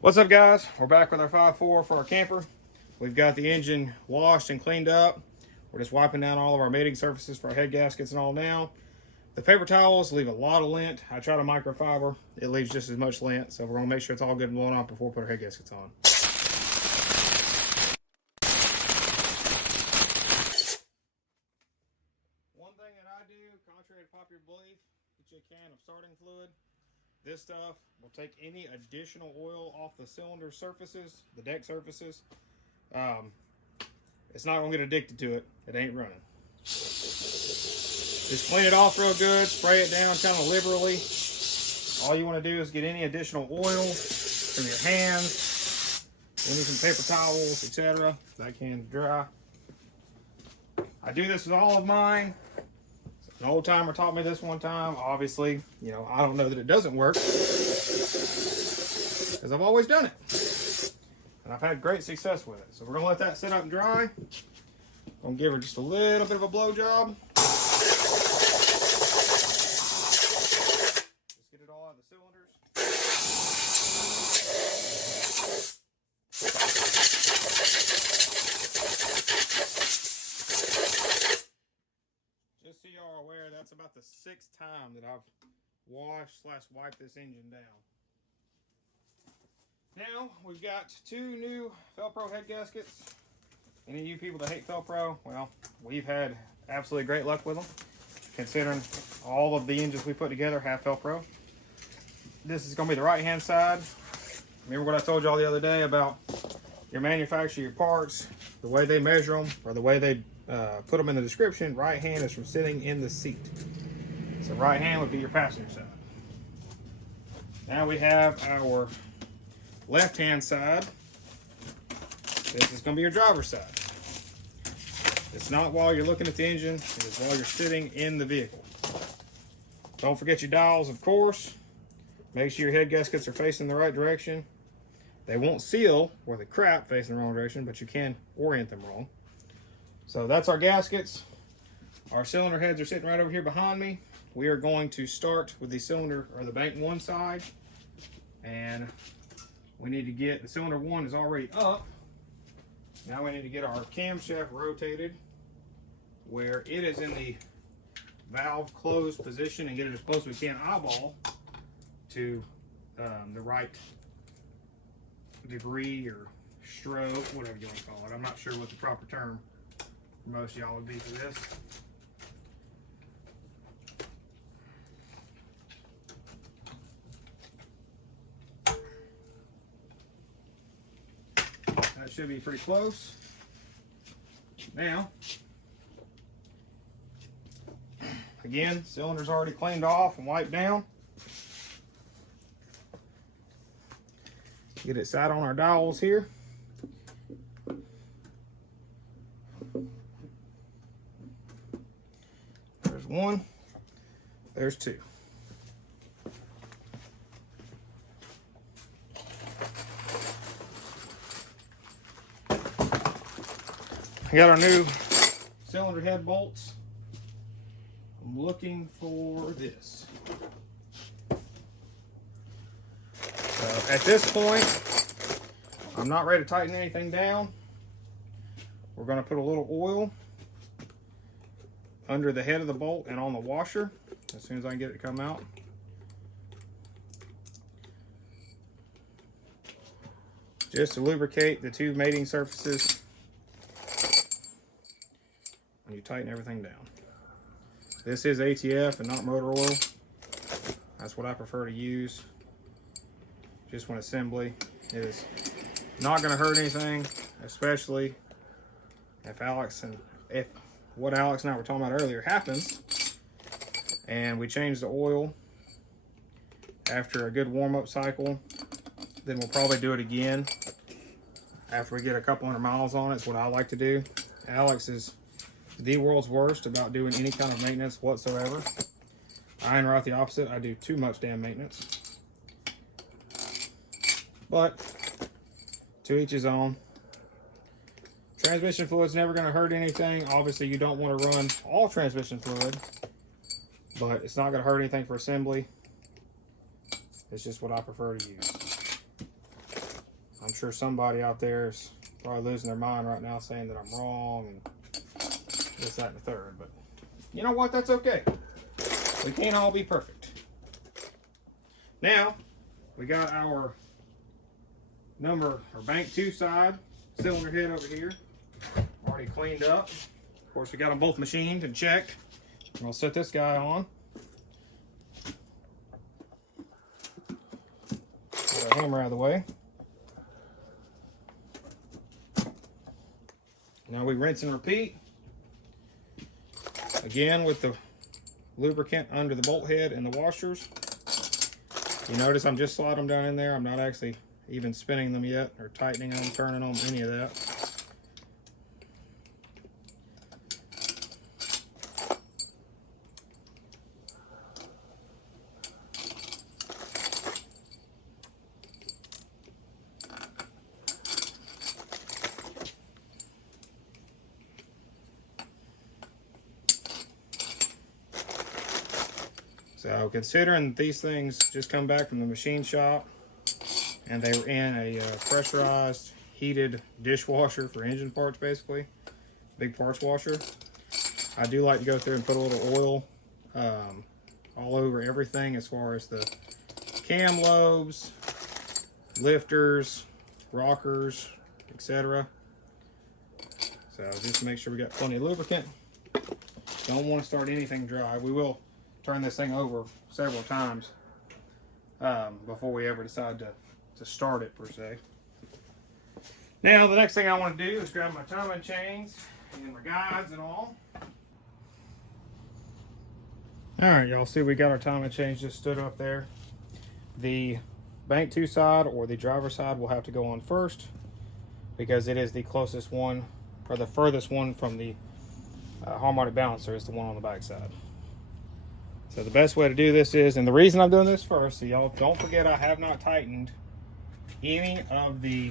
What's up, guys? We're back with our 5.4 for our camper. We've got the engine washed and cleaned up. We're just wiping down all of our mating surfaces for our head gaskets and all now. The paper towels leave a lot of lint. I try to microfiber. It leaves just as much lint, so we're going to make sure it's all good and blown off before we put our head gaskets on. One thing that I do, contrary to popular belief, get you a can of starting fluid. This stuff will take any additional oil off the cylinder surfaces, the deck surfaces. It's not going to get addicted to it. It ain't running. Just clean it off real good, spray it down kind of liberally. All you want to do is get any additional oil from your hands, any from paper towels, etc. That can's dry. I do this with all of mine. An old timer taught me this one time. Obviously, I don't know that it doesn't work because I've always done it. And I've had great success with it. So we're going to let that sit up and dry. I'm going to give her just a little bit of a blow job. Just get it all out of the cylinders. Just so y'all are aware, that's about the 6th time that I've washed/wiped this engine down. Now, we've got 2 new Felpro head gaskets. Any of you people that hate Felpro, well, we've had absolutely great luck with them, considering all of the engines we put together have Felpro. This is going to be the right-hand side. Remember what I told y'all the other day about your manufacturer, your parts, the way they measure them, or the way they put them in the description. Right hand is from sitting in the seat. So right hand would be your passenger side. Now we have our left hand side. This is going to be your driver's side. It's not while you're looking at the engine, it is while you're sitting in the vehicle. Don't forget your dials, of course. Make sure your head gaskets are facing the right direction. They won't seal with the crap facing the wrong direction, but you can orient them wrong. So that's our gaskets. Our cylinder heads are sitting right over here behind me. We are going to start with the cylinder or the bank 1 side. And we need to get, the cylinder 1 is already up. Now we need to get our camshaft rotated where it is in the valve closed position and get it as close as we can eyeball to the right degree or stroke, whatever you want to call it. I'm not sure what the proper term for most of y'all would be for this. That should be pretty close. Now, again, cylinder's already cleaned off and wiped down. Get it sat on our dowels here. There's 1, there's 2. I got our new cylinder head bolts. I'm looking for this. At this point, I'm not ready to tighten anything down. We're going to put a little oil under the head of the bolt and on the washer as soon as I can get it to come out. Just to lubricate the 2 mating surfaces when you tighten everything down. This is ATF and not motor oil. That's what I prefer to use. Just when assembly. It is not going to hurt anything, especially if what Alex and I were talking about earlier happens and we change the oil after a good warm-up cycle. Then we'll probably do it again after we get a couple 100 miles on it. It's what I like to do. Alex is the world's worst about doing any kind of maintenance whatsoever. I am right the opposite. I do too much damn maintenance. But to each his own. Transmission fluid's never going to hurt anything. Obviously, you don't want to run all transmission fluid, but it's not going to hurt anything for assembly. It's just what I prefer to use. I'm sure somebody out there is probably losing their mind right now saying that I'm wrong and this, that, and the third. But you know what? That's okay. We can't all be perfect. Now, we got our bank 2 side cylinder head over here. Already cleaned up. Of course, we got them both machined and checked. I'll set this guy on. Get our hammer out of the way. Now we rinse and repeat. Again with the lubricant under the bolt head and the washers. You notice I'm just sliding them down in there. I'm not actually even spinning them yet or tightening them, turning them, any of that. So considering these things just come back from the machine shop and they were in a pressurized heated dishwasher for engine parts, basically big parts washer, I do like to go through and put a little oil all over everything as far as the cam lobes, lifters, rockers, etc. So just to make sure we got plenty of lubricant. Don't want to start anything dry. We will turn this thing over several times before we ever decide to start it per se. Now the next thing I want to do is grab my timing chains and my guides and all. Alright, y'all see we got our timing chains just stood up there. The bank 2 side or the driver side will have to go on first because it is the closest one or the furthest one from the harmonic balancer is the one on the back side. So the best way to do this is, and the reason I'm doing this first, so y'all don't forget I have not tightened any of the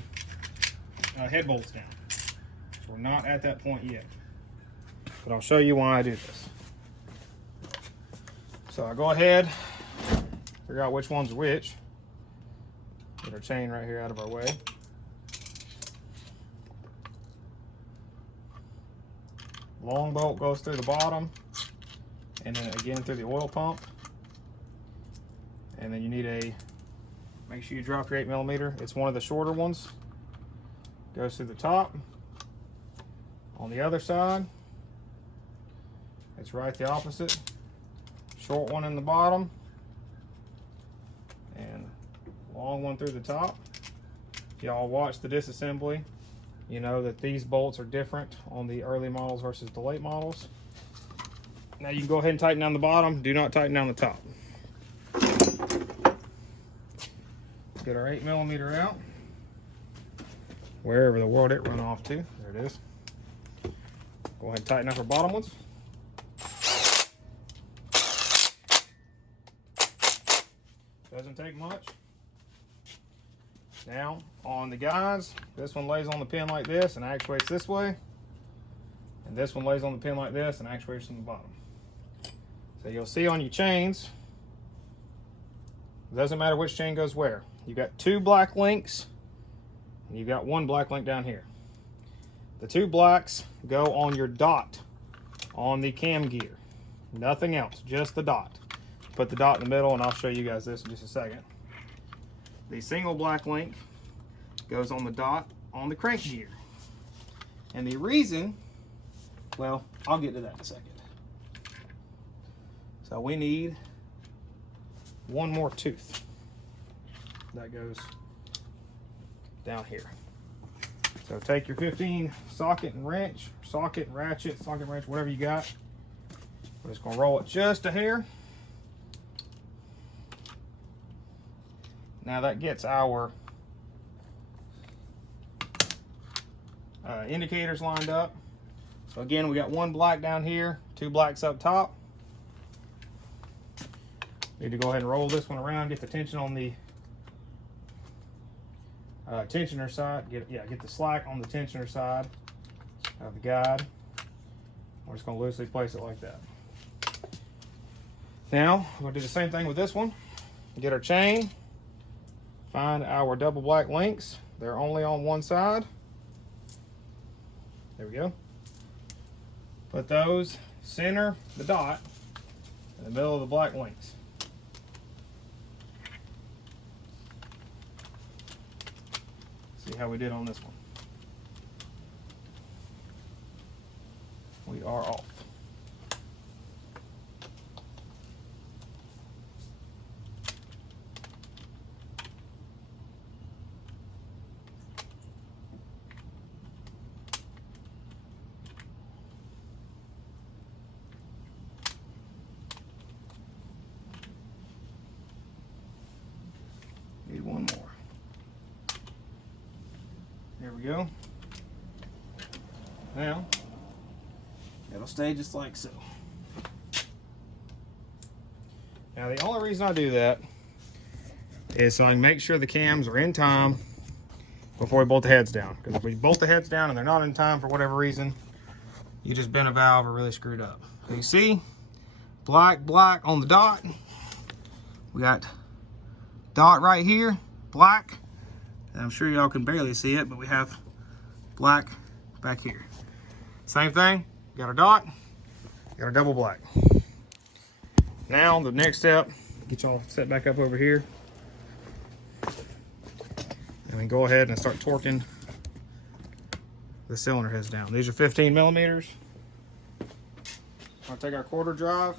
head bolts down. So we're not at that point yet. But I'll show you why I do this. So I go ahead, figure out which one's which. Get our chain right here out of our way. Long bolt goes through the bottom. And then again through the oil pump. And then you need make sure you drop your 8mm. It's one of the shorter ones. Goes through the top. On the other side, it's right the opposite. Short one in the bottom. And long one through the top. If y'all watch the disassembly, you know that these bolts are different on the early models versus the late models. Now you can go ahead and tighten down the bottom. Do not tighten down the top. Get our 8mm out. Wherever the world it run off to. There it is. Go ahead and tighten up our bottom ones. Doesn't take much. Now on the guides, this one lays on the pin like this and actuates this way. And this one lays on the pin like this and actuates from the bottom. So you'll see on your chains, it doesn't matter which chain goes where. You've got 2 black links, and you've got 1 black link down here. The 2 blacks go on your dot on the cam gear. Nothing else, just the dot. Put the dot in the middle, and I'll show you guys this in just a second. The single black link goes on the dot on the crank gear. And the reason, well, I'll get to that in a second. So we need 1 more tooth that goes down here. So take your 15 socket and wrench, socket and ratchet, socket and wrench, whatever you got. We're just gonna roll it just a hair. Now that gets our indicators lined up. So again, we got 1 black down here, 2 blacks up top. Need to go ahead and roll this one around, get the tension on the tensioner side. Get the slack on the tensioner side of the guide. We're just going to loosely place it like that. Now we're going to do the same thing with this one. Get our chain, Find our double black links. They're only on one side. There we go. Put those, center the dot in the middle of the black links. See how we did on this one. We are off. Need one more. There we go. Now, it'll stay just like so. Now the only reason I do that is so I can make sure the cams are in time before we bolt the heads down. Because if we bolt the heads down and they're not in time for whatever reason, you just bent a valve or really screwed up. So you see, black on the dot. We got dot right here, black. And I'm sure y'all can barely see it, but we have black back here. Same thing, got our dot, got our double black. Now the next step, get y'all set back up over here. And then go ahead and start torquing the cylinder heads down. These are 15 millimeters. I'll take our quarter drive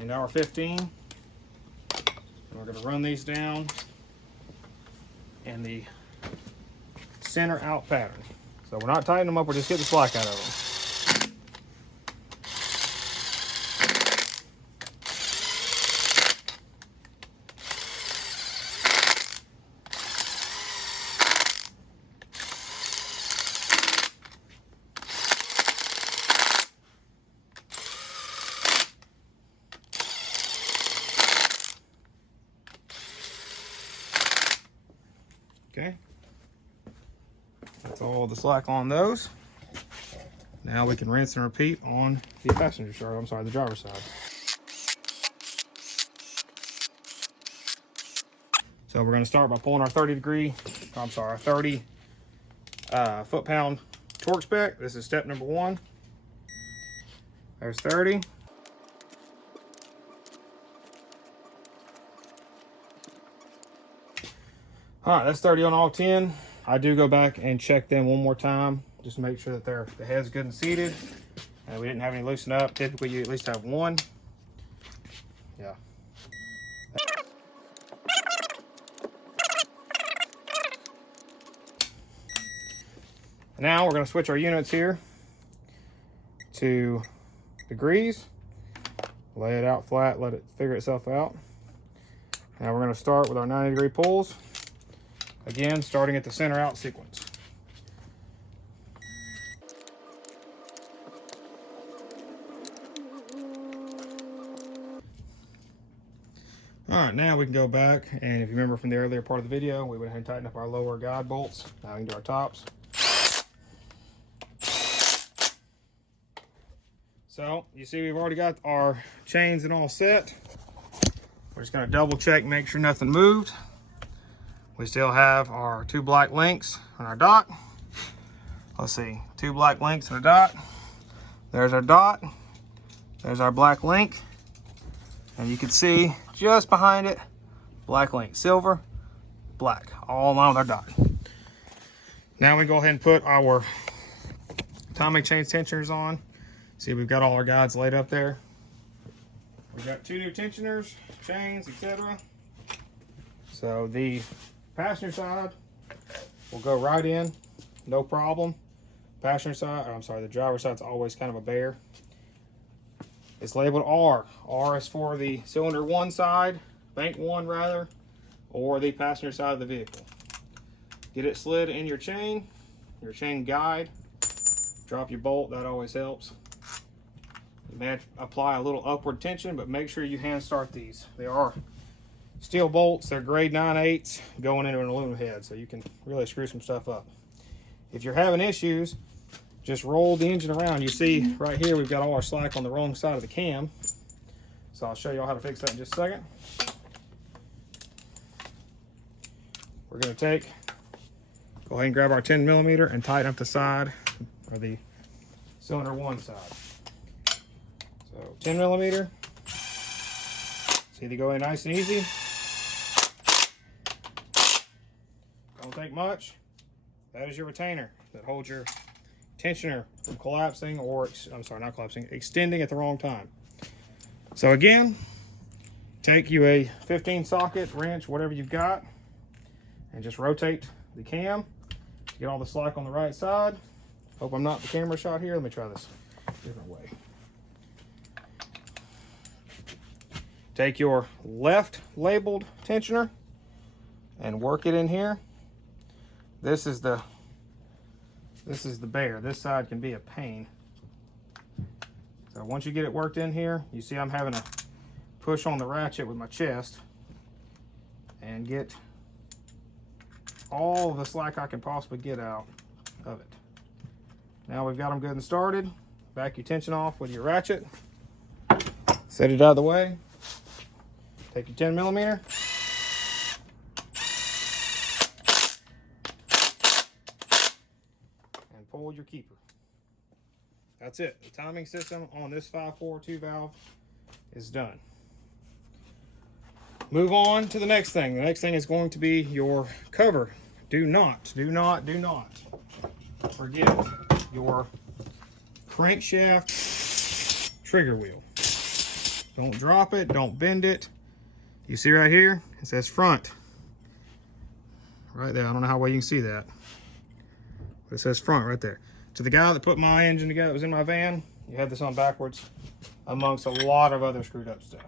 and our 15. And we're gonna run these down in the center out pattern. So we're not tightening them up, we're just getting the slack out of them. Okay, that's all the slack on those. Now we can rinse and repeat on the passenger side, I'm sorry, the driver's side. So we're gonna start by pulling our 30 foot-pound torque spec. This is step number 1. There's 30. All right, that's 30 on all 10. I do go back and check them one more time, just to make sure that the head's good and seated. And we didn't have any loosen up. Typically, you at least have one. Yeah. Now we're gonna switch our units here to degrees. Lay it out flat, let it figure itself out. Now we're gonna start with our 90-degree pulls. Again, starting at the center out sequence. All right, now we can go back, and if you remember from the earlier part of the video, we went ahead and tightened up our lower guide bolts. Now we can do our tops. So, you see we've already got our chains and all set. We're just gonna double check, make sure nothing moved. We still have our 2 black links on our dot. Let's see, 2 black links and a dot. There's our dot. There's our black link. And you can see just behind it, black link, silver, black, all along with our dot. Now we go ahead and put our atomic chain tensioners on. See, we've got all our guides laid up there. We've got 2 new tensioners, chains, etc. So the passenger side will go right in, no problem. Passenger side, I'm sorry, the driver's side's always kind of a bear. It's labeled R. R is for the cylinder 1 side, bank 1 rather, or the passenger side of the vehicle. Get it slid in your chain guide. Drop your bolt, that always helps. You may apply a little upward tension, but make sure you hand start these. They are steel bolts, they're grade 9/8 going into an aluminum head, so you can really screw some stuff up. If you're having issues, just roll the engine around. You see right here we've got all our slack on the wrong side of the cam. So I'll show you all how to fix that in just a second. we're going to go ahead and grab our 10mm and tighten up the side, or the cylinder one side. So 10mm. See, they go in nice and easy. Don't take much. That is your retainer that holds your tensioner from collapsing, or I'm sorry, not collapsing, extending at the wrong time. So again, take you a 15 socket wrench, whatever you've got, and just rotate the cam to get all the slack on the right side. Hope I'm not the camera shot here. Let me try this a different way. Take your left labeled tensioner and work it in here. This is the bear. This side can be a pain. So once you get it worked in here, you see I'm having to push on the ratchet with my chest and get all the slack I can possibly get out of it. Now we've got them good and started. Back your tension off with your ratchet. Set it out of the way. Take your 10mm. And pull your keeper. That's it. The timing system on this 542 valve is done. Move on to the next thing. The next thing is going to be your cover. Do not forget your crankshaft trigger wheel. Don't drop it, don't bend it. You see right here, it says front. Right there, I don't know how well you can see that. But it says front right there. To the guy that put my engine together, that was in my van, you have this on backwards amongst a lot of other screwed up stuff.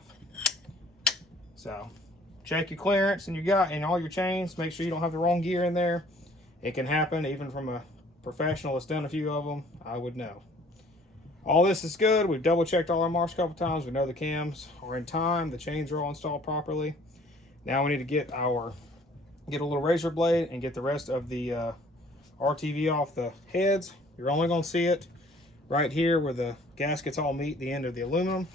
So check your clearance and all your chains. Make sure you don't have the wrong gear in there. It can happen even from a professional that's done a few of them. I would know. All this is good. We've double checked all our marks a couple times. We know the cams are in time. The chains are all installed properly. Now we need to get a little razor blade and get the rest of the RTV off the heads. You're only going to see it right here where the gaskets all meet the end of the aluminum.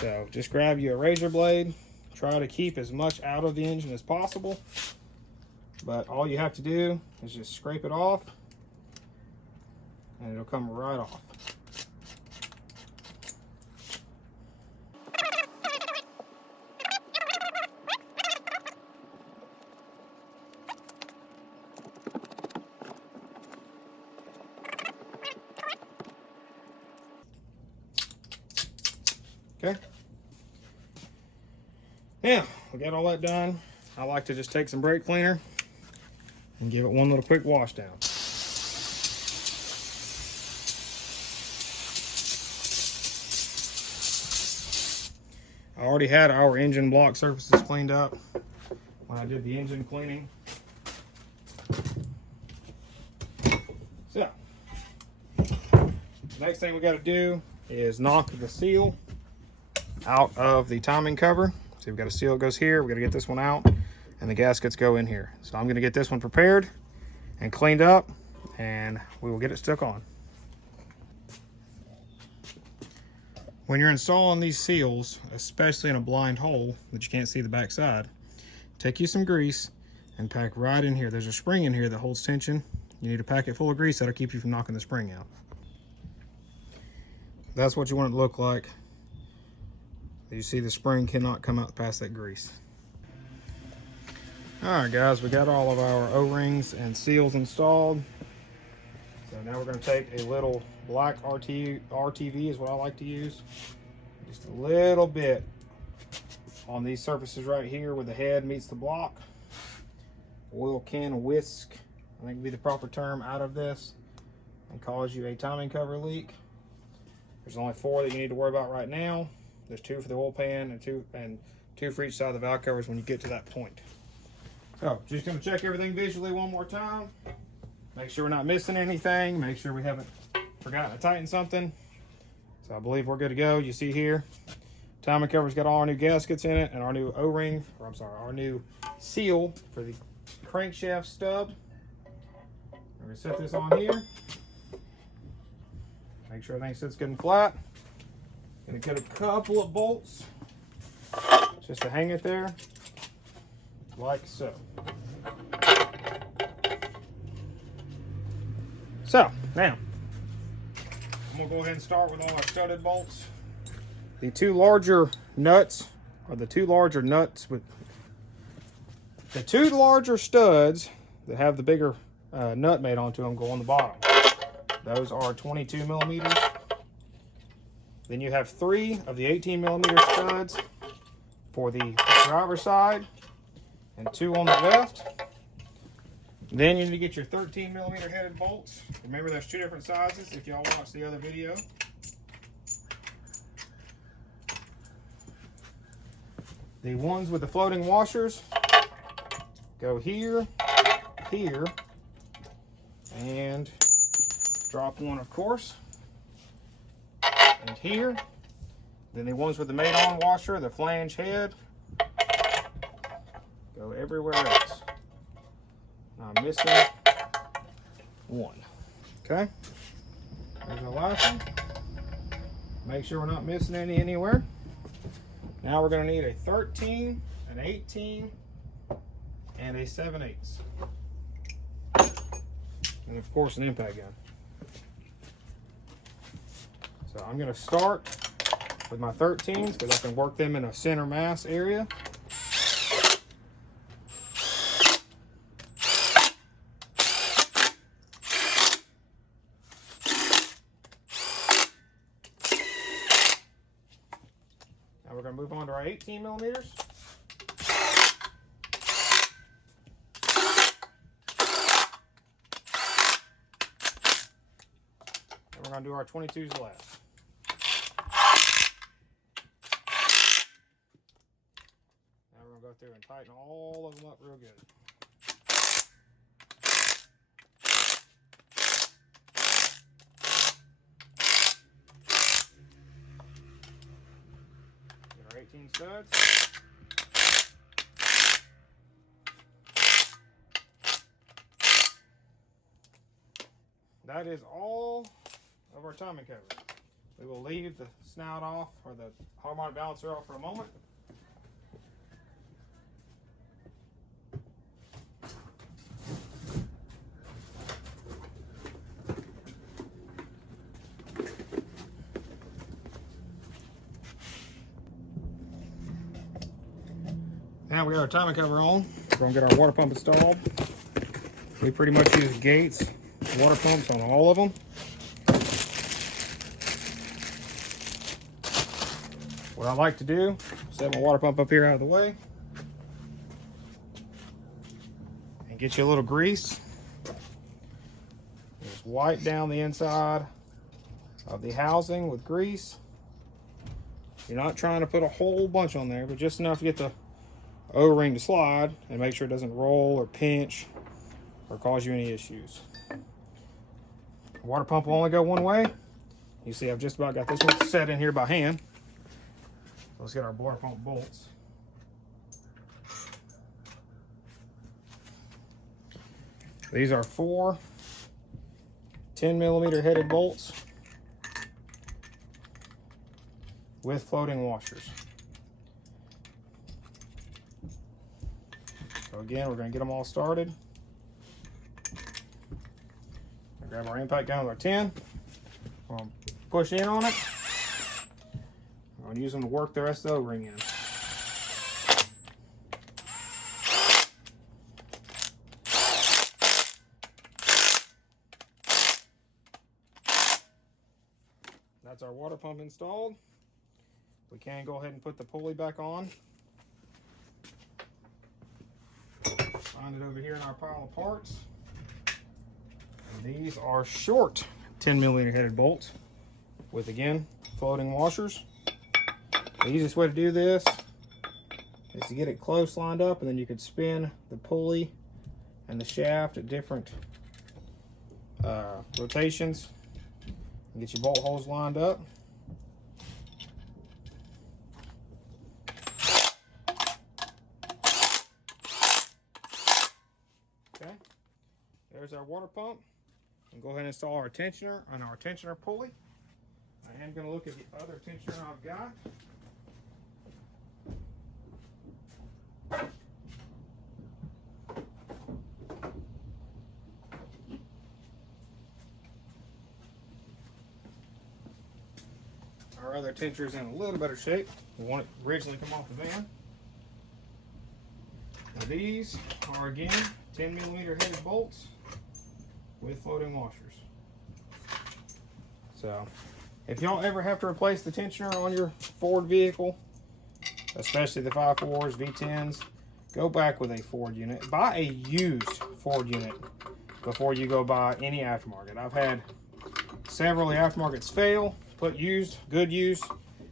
So just grab you a razor blade. Try to keep as much out of the engine as possible. But all you have to do is just scrape it off and it'll come right off. Okay. Now, we got all that done. I like to just take some brake cleaner and give it one little quick wash down. I already had our engine block surfaces cleaned up when I did the engine cleaning. So, the next thing we got to do is knock the seal out of the timing cover. So we've got a seal that goes here. We've got to get this one out and the gaskets go in here. So I'm going to get this one prepared and cleaned up and we will get it stuck on. When you're installing these seals, especially in a blind hole that you can't see the back side, take you some grease and pack right in here. There's a spring in here that holds tension. You need to pack it full of grease. That'll keep you from knocking the spring out. That's what you want it to look like. You see the spring cannot come out past that grease. Alright guys, we got all of our O-rings and seals installed. So now we're going to take a little black RTV is what I like to use. Just a little bit on these surfaces right here where the head meets the block. Oil can whisk, I think would be the proper term, out of this and cause you a timing cover leak. There's only 4 that you need to worry about right now. There's 2 for the oil pan and two for each side of the valve covers when you get to that point. So just going to check everything visually one more time. Make sure we're not missing anything. Make sure we haven't forgotten to tighten something. So I believe we're good to go. You see here, timing cover's got all our new gaskets in it and our new O-ring, or I'm sorry, our new seal for the crankshaft stub. We're going to set this on here. Make sure everything sits good and flat. Gonna get a couple of bolts just to hang it there. like so. So, now, I'm going to go ahead and start with all our studded bolts. The two larger nuts with the two larger studs that have the bigger nut made onto them go on the bottom. Those are 22 millimeters. Then you have 3 of the 18 millimeter studs for the driver's side and 2 on the left. Then you need to get your 13 millimeter headed bolts. Remember, there's 2 different sizes if y'all watched the other video. The ones with the floating washers go here, here, and drop one, of course, and here. Then the ones with the made-on washer, the flange head, go everywhere else. I'm missing one. Okay, there's the last one. Make sure we're not missing any anywhere. Now we're going to need a 13, an 18, and a 7/8. And of course an impact gun. So I'm going to start with my 13s because I can work them in a center mass area. Now we're going to move on to our 18 millimeters. And we're going to do our 22s last. Now we're going to go through and tighten all of them up real good. Get our 18 studs. That is all of our timing cover. We will leave the snout off, or the harmonic balancer off, for a moment. Now we got our timing cover on. We're going to get our water pump installed. We pretty much use Gates water pumps on all of them. What I like to do, set my water pump up here out of the way and get you a little grease. Just wipe down the inside of the housing with grease. You're not trying to put a whole bunch on there, but just enough to get the O-ring to slide and make sure it doesn't roll or pinch or cause you any issues. Water pump will only go one way. You see I've just about got this one set in here by hand. Let's get our water pump bolts. These are 4 10 millimeter headed bolts with floating washers. So again, we're going to get them all started. Grab our impact gun with our 10. We're going to push in on it. I'm going to use them to work the rest of the O-ring in. That's our water pump installed. We can go ahead and put the pulley back on. Find it over here in our pile of parts. These are short 10 millimeter headed bolts with, again, floating washers. The easiest way to do this is to get it close lined up, and then you could spin the pulley and the shaft at different rotations and get your bolt holes lined up. Okay, there's our water pump. And go ahead and install our tensioner on our tensioner pulley. I am going to look at the other tensioner I've got. our other tensioner's in a little better shape. The one that originally come off the van. Now these are again 10mm headed bolts with floating washers. So if y'all ever have to replace the tensioner on your Ford vehicle, especially the 5.4s, V10s, go back with a Ford unit. Buy a used Ford unit before you go buy any aftermarket. I've had several of the aftermarkets fail. Put used, good used,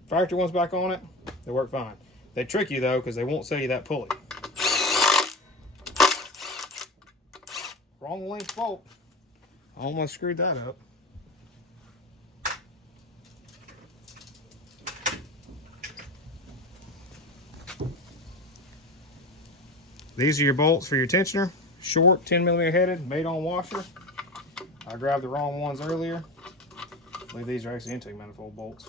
factory ones back on it, they work fine. They trick you though, because they won't sell you that pulley. Wrong length bolt. I almost screwed that up. These are your bolts for your tensioner. Short, 10mm headed, made on washer. I grabbed the wrong ones earlier. I believe these are actually intake manifold bolts.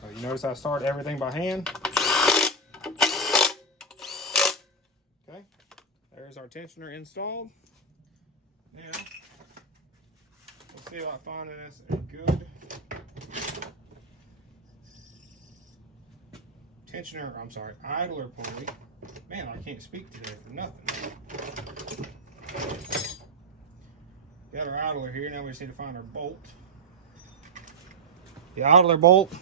So you notice I start everything by hand. Okay, there's our tensioner installed. Now, let's see if I find this a good tensioner, I'm sorry, idler pulley. Man, I can't speak today for nothing. Got our idler here, now we just need to find our bolt. The idler bolt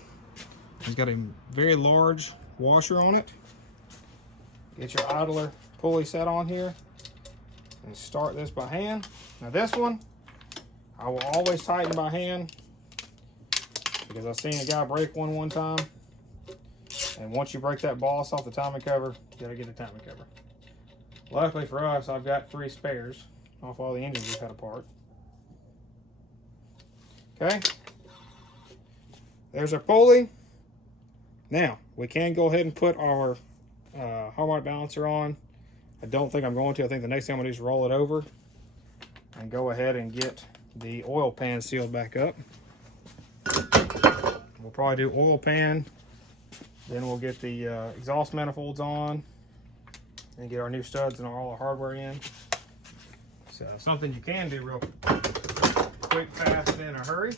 has got a very large washer on it. Get your idler pulley set on here and start this by hand. Now this one, I will always tighten by hand because I've seen a guy break one time. And once you break that boss off the timing cover, you gotta get the timing cover. Luckily for us, I've got 3 spares off all the engines we've had apart. Okay, there's our pulley. Now, we can go ahead and put our harmonic balancer on. I don't think I'm going to. I think the next thing I'm gonna do is roll it over and go ahead and get the oil pan sealed back up. We'll probably do oil pan, then we'll get the exhaust manifolds on and get our new studs and all our hardware in. So something you can do real quick, fast, and in a hurry.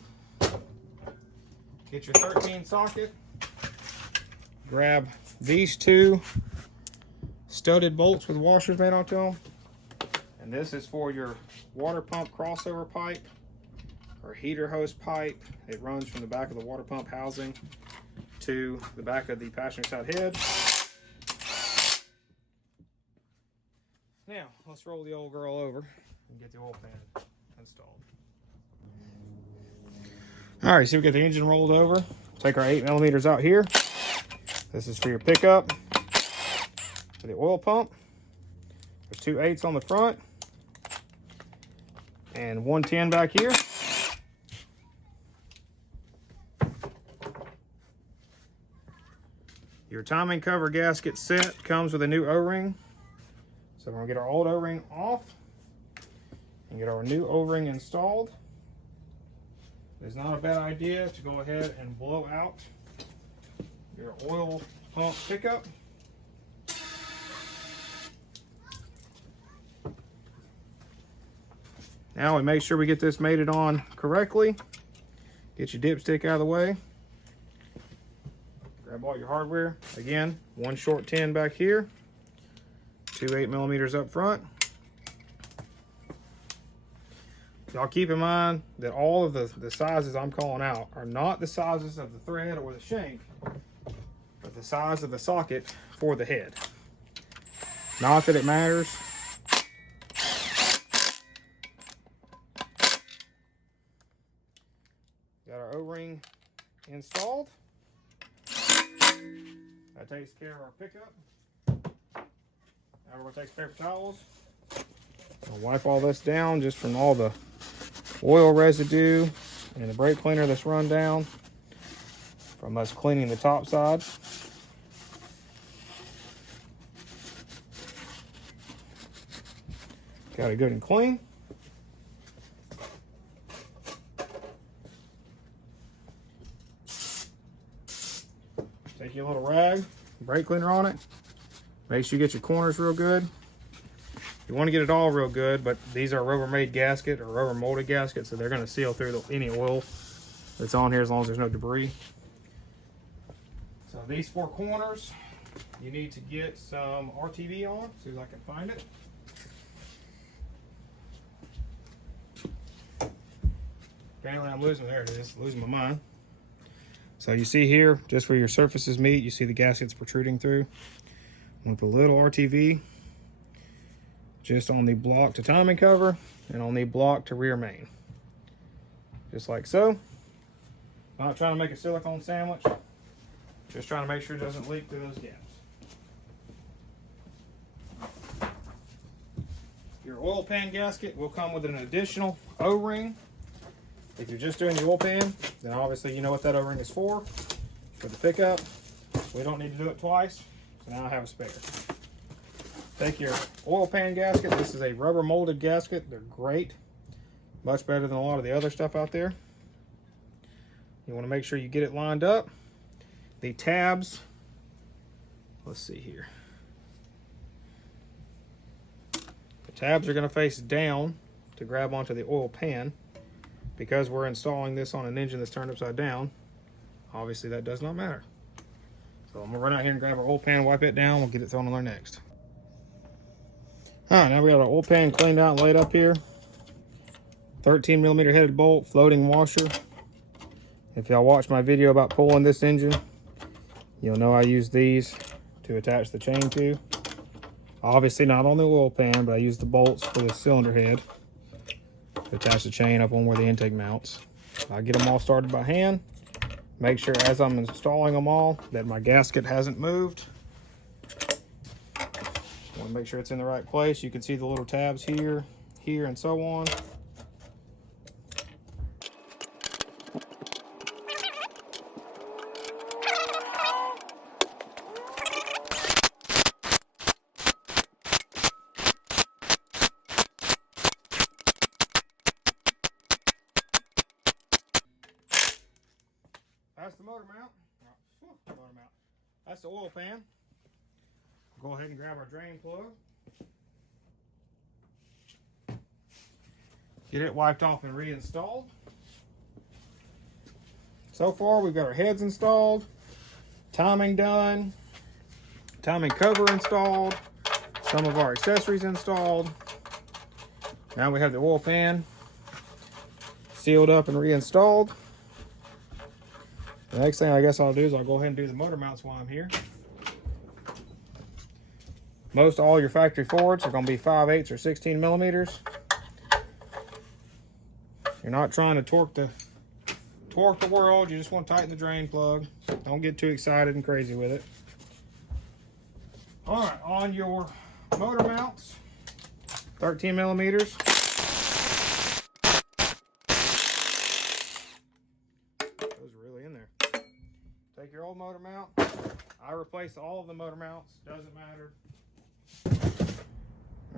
Get your 13 socket. Grab these 2 studded bolts with washers made onto them. And this is for your water pump crossover pipe or heater hose pipe. It runs from the back of the water pump housing to the back of the passenger side head. Now, let's roll the old girl over and get the oil pan installed. All right, so we get the engine rolled over. Take our 8mm out here. This is for your pickup for the oil pump. There's 2 8s on the front and 1 10 back here. Your timing cover gasket set comes with a new O-ring. So we're gonna get our old O-ring off and get our new O-ring installed. It's not a bad idea to go ahead and blow out your oil pump pickup. Now we make sure we get this mated on correctly. Get your dipstick out of the way. Grab all your hardware. Again, 1 short 10 back here, 2 8mm up front. Y'all keep in mind that all of the sizes I'm calling out are not the sizes of the thread or the shank, but the size of the socket for the head. Not that it matters. Got our O-ring installed. That takes care of our pickup. Now we're going to take some paper towels. I'll wipe all this down just from all the oil residue and the brake cleaner that's run down from us cleaning the top side. Got it good and clean. Take your little rag, brake cleaner on it. Make sure you get your corners real good. You want to get it all real good, but these are Rubbermaid gasket or rubber molded gasket, so they're going to seal through any oil that's on here as long as there's no debris. So these 4 corners, you need to get some RTV on, see if I can find it. Apparently I'm losing, there it is, losing my mind. So you see here, just where your surfaces meet, you see the gaskets protruding through. With a little RTV, just on the block to timing cover and on the block to rear main. Just like so. Not trying to make a silicone sandwich, just trying to make sure it doesn't leak through those gaps. Your oil pan gasket will come with an additional O-ring. If you're just doing the oil pan, then obviously you know what that O-ring is for the pickup. We don't need to do it twice, so now I have a spare. Take your oil pan gasket. This is a rubber molded gasket. They're great. Much better than a lot of the other stuff out there. You want to make sure you get it lined up. The tabs, let's see here. The tabs are going to face down to grab onto the oil pan. Because we're installing this on an engine that's turned upside down, obviously that does not matter. So I'm going to run out here and grab our oil pan, wipe it down, we'll get it thrown on there next. Alright, now we got our oil pan cleaned out and laid up here. 13mm headed bolt, floating washer. If y'all watched my video about pulling this engine, you'll know I use these to attach the chain to. Obviously not on the oil pan, but I use the bolts for the cylinder head to attach the chain up on where the intake mounts. I get them all started by hand. Make sure as I'm installing them all that my gasket hasn't moved. Want to make sure it's in the right place. You can see the little tabs here, here, and so on. That's the motor mount. That's the oil pan. Go ahead and grab our drain plug. Get it wiped off and reinstalled. So far we've got our heads installed, timing done, timing cover installed, some of our accessories installed. Now we have the oil pan sealed up and reinstalled. The next thing I guess I'll do is I'll go ahead and do the motor mounts while I'm here. Most all your factory forwards are going to be 5/8 or 16mm. You're not trying to torque the world, you just want to tighten the drain plug. Don't get too excited and crazy with it. Alright, on your motor mounts, 13mm. Take your old motor mount. I replace all of the motor mounts, doesn't matter.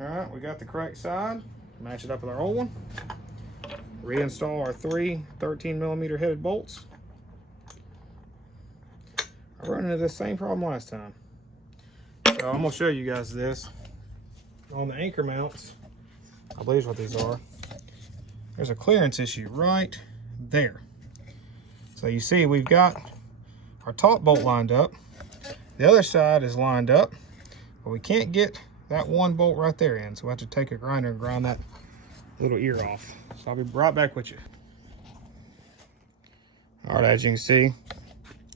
Alright, we got the correct side. Match it up with our old one. Reinstall our 3 13mm headed bolts. I ran into the same problem last time. So I'm going to show you guys this. On the anchor mounts, I believe is what these are. There's a clearance issue right there. So you see we've got our top bolt lined up. The other side is lined up, but we can't get that one bolt right there in. So we have to take a grinder and grind that little ear off. So I'll be right back with you. All right, as you can see,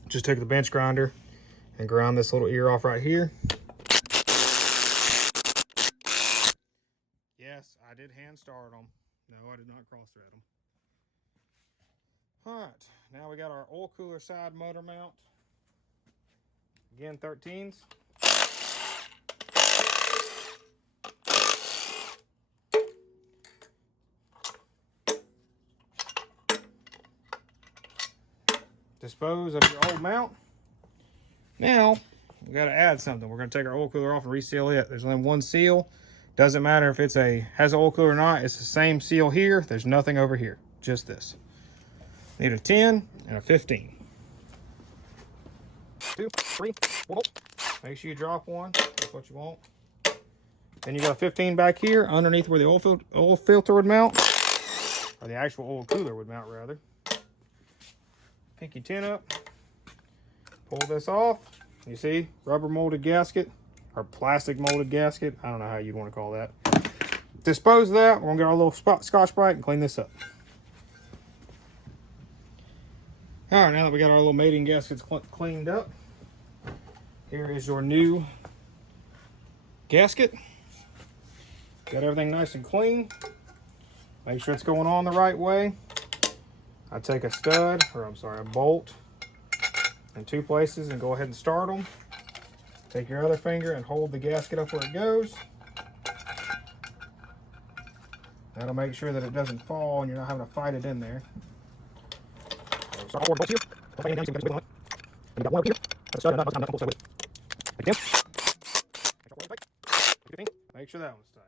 just took the bench grinder and ground this little ear off right here. Yes, I did hand start them. No, I did not cross thread them. All right, now we got our oil cooler side motor mount. Again, 13s. Dispose of your old mount. Now, we got to add something. We're going to take our oil cooler off and reseal it. There's only one seal. Doesn't matter if it's has an oil cooler or not. It's the same seal here. There's nothing over here. Just this. Need a 10 and a 15. 2, 3, 4. Make sure you drop one. That's what you want. Then you got a 15 back here underneath where the oil filter would mount, or the actual oil cooler would mount rather. Pick your tin up, pull this off. You see, rubber molded gasket, or plastic molded gasket. I don't know how you'd want to call that. Dispose of that. We're gonna get our little Scotch-Brite and clean this up. All right, now that we got our little mating gaskets cleaned up, here is your new gasket. Got everything nice and clean. Make sure it's going on the right way. I take a stud, or I'm sorry, a bolt in 2 places and go ahead and start them. Take your other finger and hold the gasket up where it goes. That'll make sure that it doesn't fall and you're not having to fight it in there. Start all 4 bolts here. Don't down so you can on it. And you got 1 over here. That's a stud, and I'm both with it. Again. Make sure that one's tight.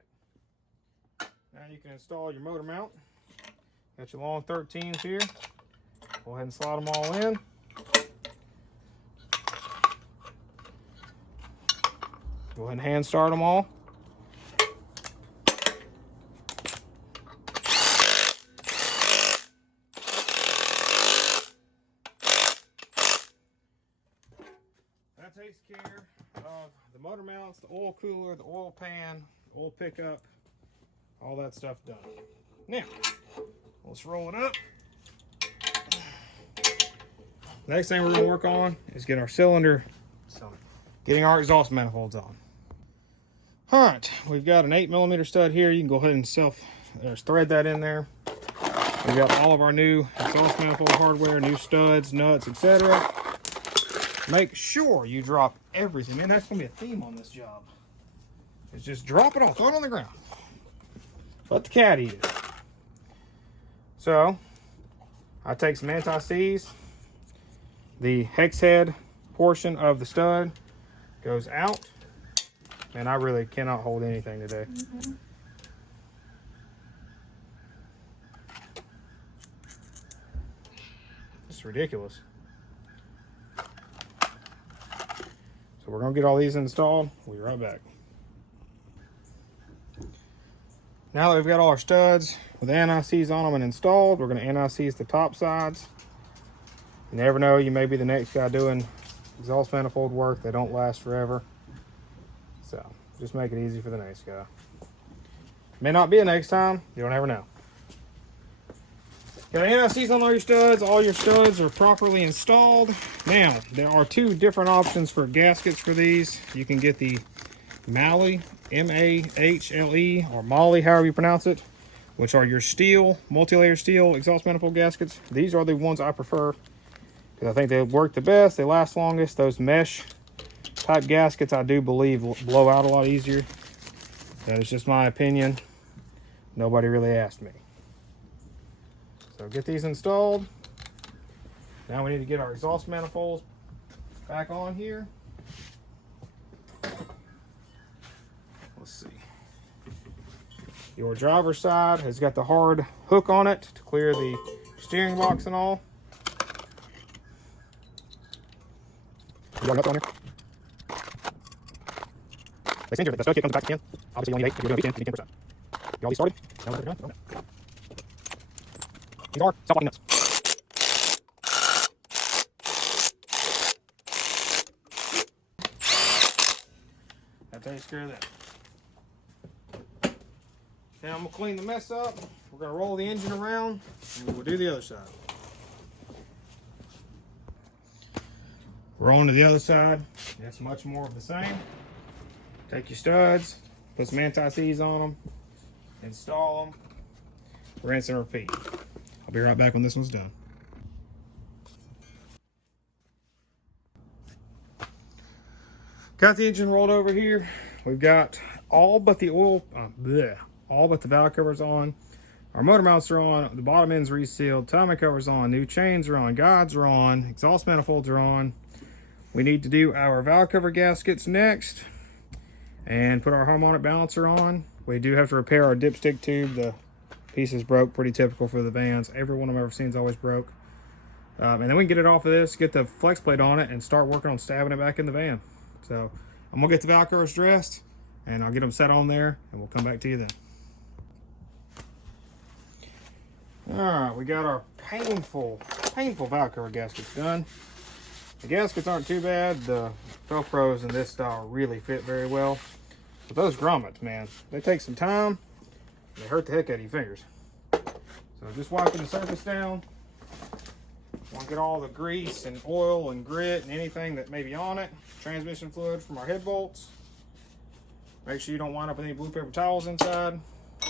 Now you can install your motor mount. Got your long 13s here. Go ahead and slide them all in. Go ahead and hand start them all. That takes care of the motor mounts, the oil cooler, the oil pan, oil pickup, all that stuff done. Now, let's roll it up. Next thing we're going to work on is get our getting our exhaust manifolds on. All right, we've got an 8mm stud here. You can go ahead and thread that in there. We've got all of our new exhaust manifold hardware, new studs, nuts, etc. Make sure you drop everything. Man, that's going to be a theme on this job. It's just drop it all, throw it on the ground. Let the cat eat it. So, I take some anti-seize. The hex head portion of the stud goes out. And I really cannot hold anything today. It's ridiculous. So we're going to get all these installed. We'll be right back. Now that we've got all our studs with anti-seize on them and installed, we're going to anti-seize the top sides. You never know, you may be the next guy doing exhaust manifold work. They don't last forever. So just make it easy for the next guy. May not be a next time. You don't ever know. Got anti-seize on all your studs. All your studs are properly installed. Now, there are 2 different options for gaskets for these. You can get the Mahle, M-A-H-L-E, or Mahle, however you pronounce it, which are your steel, multi-layer steel exhaust manifold gaskets. These are the ones I prefer because I think they work the best. They last longest. Those mesh type gaskets, I do believe, will blow out a lot easier. That is just my opinion. Nobody really asked me. So get these installed. Now we need to get our exhaust manifolds back on here. Let's see. Your driver's side has got the hard hook on it to clear the steering box and all. You got nuts on here? They seem to the stud kit comes back to 10. Obviously you only need 8. If you're doing a 10, you need 10%. You all these started? These are self-locking nuts. That takes care of that. Now I'm going to clean the mess up. We're going to roll the engine around and we'll do the other side. Rolling to the other side. That's much more of the same. Take your studs, put some anti-seize on them, install them, rinse and repeat. I'll be right back when this one's done. Got the engine rolled over here. We've got all but the all but the valve covers on. Our motor mounts are on. The bottom end's resealed. Timing covers on. New chains are on. Guides are on. Exhaust manifolds are on. We need to do our valve cover gaskets next and put our harmonic balancer on. We do have to repair our dipstick tube. The piece is broke, pretty typical for the vans. Every one I've ever seen is always broke. And then we can get it off of this, get the flex plate on it, and start working on stabbing it back in the van. So I'm gonna get the valve covers dressed and I'll get them set on there, and we'll come back to you then. All right, we got our painful valve cover gaskets done. The gaskets aren't too bad. The Velcros in this style really fit very well. But those grommets, man, they take some time. They hurt the heck out of your fingers. So just wiping the surface down. Want to get all the grease and oil and grit and anything that may be on it. Transmission fluid from our head bolts. Make sure you don't wind up with any blue paper towels inside.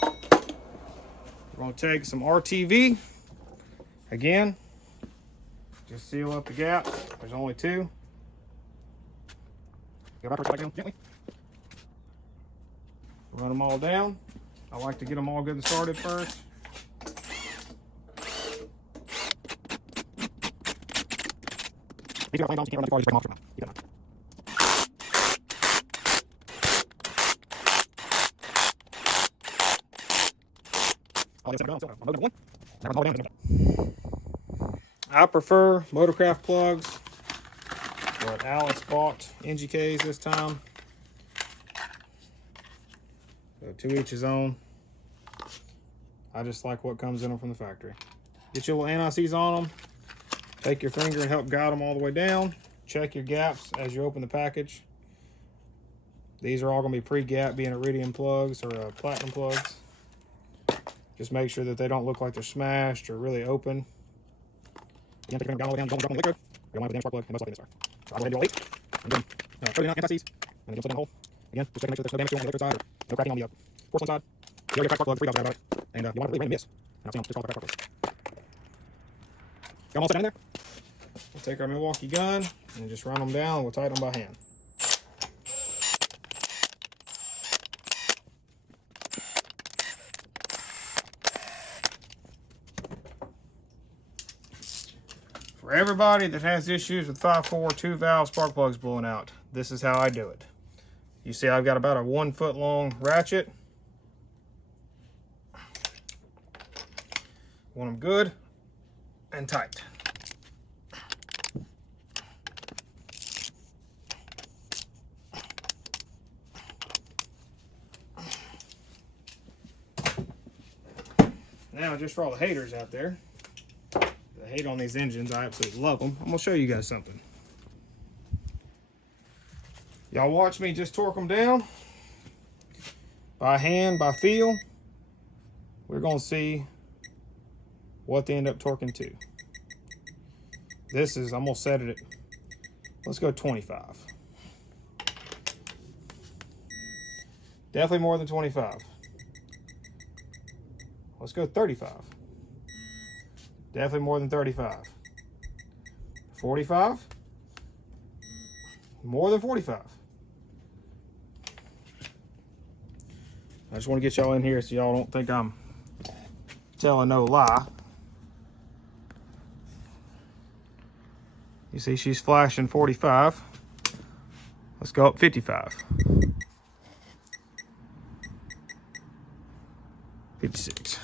We're going to take some RTV. Again, just seal up the gap. There's only two. Go back down gently. Run them all down. I like to get them all good and started first. These are laying down, so you can't run too far, just break them off your mouth. Keep that in mind. I prefer Motorcraft plugs, but Alex bought NGKs this time. So to each his own. I just like what comes in them from the factory. Get your little anti-seize on them. Take your finger and help guide them all the way down. Check your gaps as you open the package. These are all going to be pre-gap, being iridium plugs or platinum plugs. Just make sure that they don't look like they're smashed or really open. Again, take your finger down all the way down, don't drop in the liquid. You're going to have a damn spark plug, and most likely this are. So I'll go ahead and do all 8. And then throw it in anti-seize, and then you'll slip down the hole. Again, just checking to make sure there's no damage to it on the liquid side, or no cracking on the porcelain side. You already cracked spark plug, freak out about it. And you want to really random miss. And I'll see them just call it cracked spark plug. Got them all set down in there. We'll take our Milwaukee gun and just run them down. We'll tighten them by hand. For everybody that has issues with 5.4 2-valve spark plugs blowing out, this is how I do it. You see I've got about a 1 foot long ratchet. Want them good and tight. Now, just for all the haters out there that hate on these engines, I absolutely love them. I'm going to show you guys something. Y'all watch me just torque them down by hand, by feel. We're going to see what they end up torquing to. This is, I'm going to set it at, let's go 25. Definitely more than 25. Let's go 35. Definitely more than 35. 45. More than 45. I just want to get y'all in here so y'all don't think I'm telling no lie. You see she's flashing 45. Let's go up 55. 56.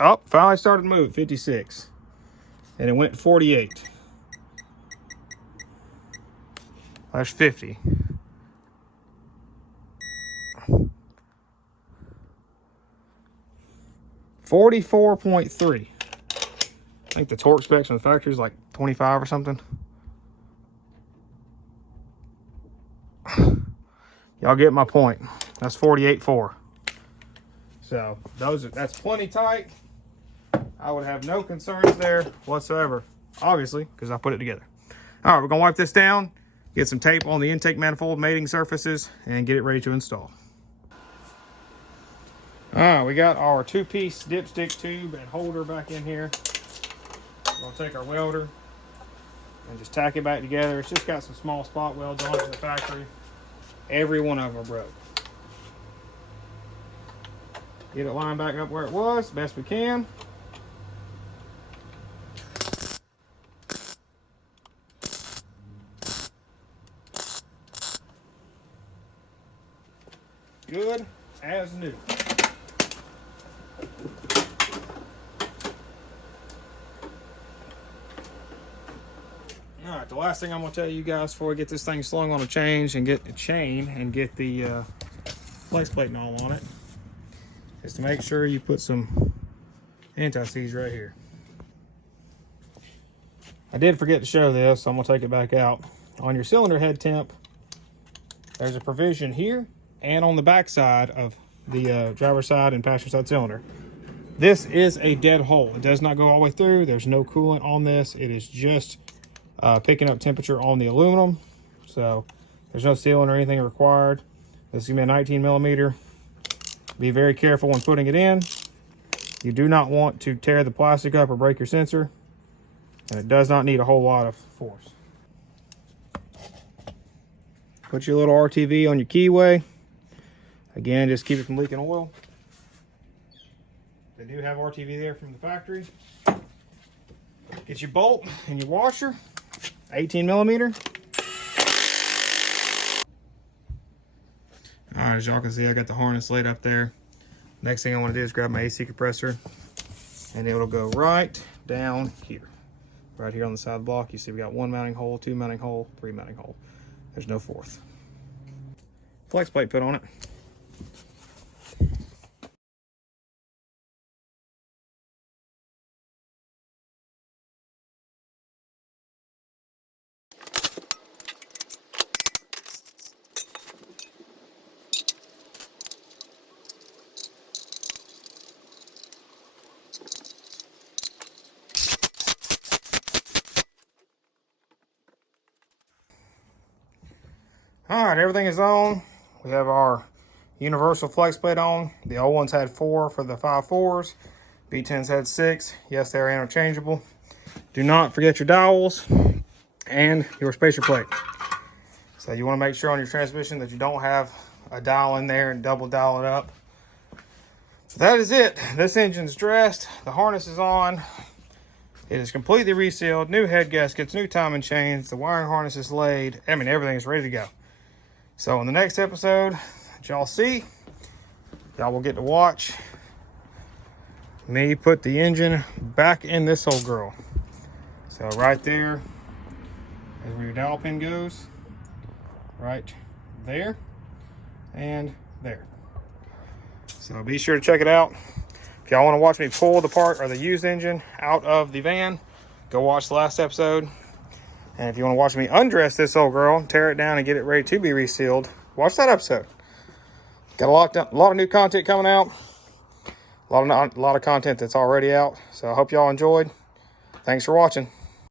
Oh, finally started to move. 56. And it went 48. That's 50. 44.3. I think the torque specs from the factory is like 25 or something. Y'all get my point. That's 48.4. So that's plenty tight. I would have no concerns there whatsoever, obviously, because I put it together. All right, we're gonna wipe this down, get some tape on the intake manifold mating surfaces, and get it ready to install. All right, we got our 2-piece dipstick tube and holder back in here. We're gonna take our welder and just tack it back together. It's just got some small spot welds on it from the factory. Every one of them are broke. Get it lined back up where it was, best we can. Good as new. All All right, the last thing I'm gonna tell you guys before we get this thing slung on a chain and get the flex plate and all on it is to make sure you put some anti-seize right here. I did forget to show this, so I'm gonna take it back out. On your cylinder head temp, there's a provision here and on the back side of the driver's side and passenger side cylinder. This is a dead hole. It does not go all the way through. There's no coolant on this. It is just picking up temperature on the aluminum. So there's no sealing or anything required. This is gonna be a 19 millimeter. Be very careful when putting it in. You do not want to tear the plastic up or break your sensor. And it does not need a whole lot of force. Put your little RTV on your keyway. Again, just keep it from leaking oil. They do have RTV there from the factory. Get your bolt and your washer, 18 millimeter. All right, as y'all can see, I got the harness laid up there. Next thing I want to do is grab my AC compressor, and it'll go right down here. Right here on the side of the block, you see we got 1 mounting hole, 2 mounting hole, 3 mounting hole. There's no fourth. Flex plate put on it. All right, everything is on. We have our universal flex plate on. The old ones had 4 for the 5.4s. B10s had 6. Yes, they're interchangeable. Do not forget your dowels and your spacer plate. So you want to make sure on your transmission that you don't have a dowel in there and double dowel it up. So that is it. This engine's dressed. The harness is on. It is completely resealed. New head gaskets, new timing chains. The wiring harness is laid. I mean, everything is ready to go. So in the next episode that y'all see, y'all will get to watch me put the engine back in this old girl. So right there is where your dowel pin goes. Right there and there. So be sure to check it out. If y'all want to watch me pull the part or the used engine out of the van, go watch the last episode. And if you want to watch me undress this old girl, tear it down and get it ready to be resealed, watch that episode. Got a lot of new content coming out. A lot of content that's already out. So I hope y'all enjoyed. Thanks for watching.